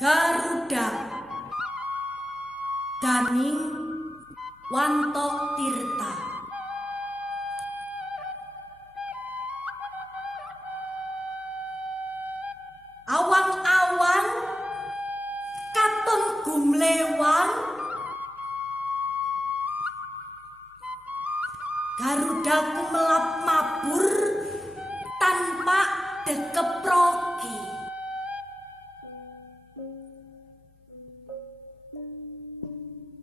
Garuda Daning Wanto Tirta. Awang-awang katon gumlewang, Garudaku melap mabur tanpa dekeproki.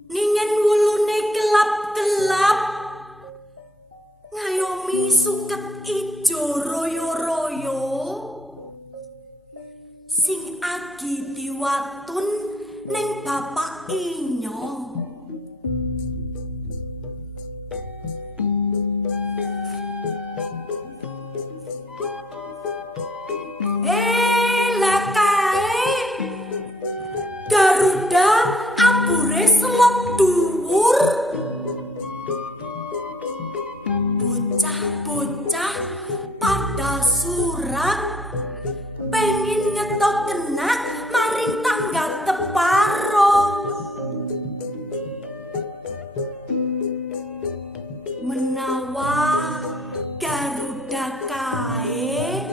Ningen wulune gelap-gelap, ngayomi suket ijo royo-royo, sing agi diwatun ning bapak inyong. Garuda abure selop dhuwur, bocah-bocah pada surak pengin ngetok kena maring tangga teparo. Menawa Garuda kae,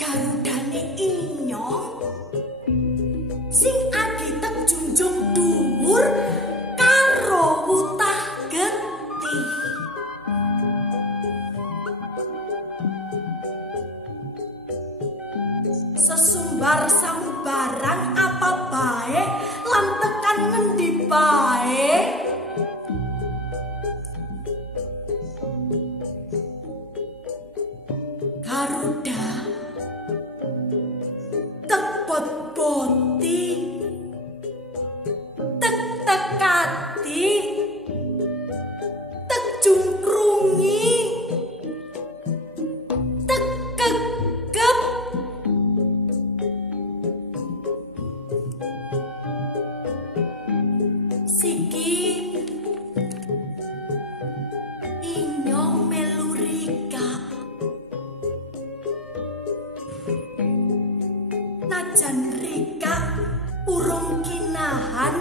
Garudane inyong sing agi tek junjung dhuwur karo wutah getih. Sesumbar samubarang apa bae lan tekan ngendi bae, Garuda tekbot-boti, tek-tekati, tekjungkrungi, tekegep, siki inyong melu rikak. Najan rikak urung kinahan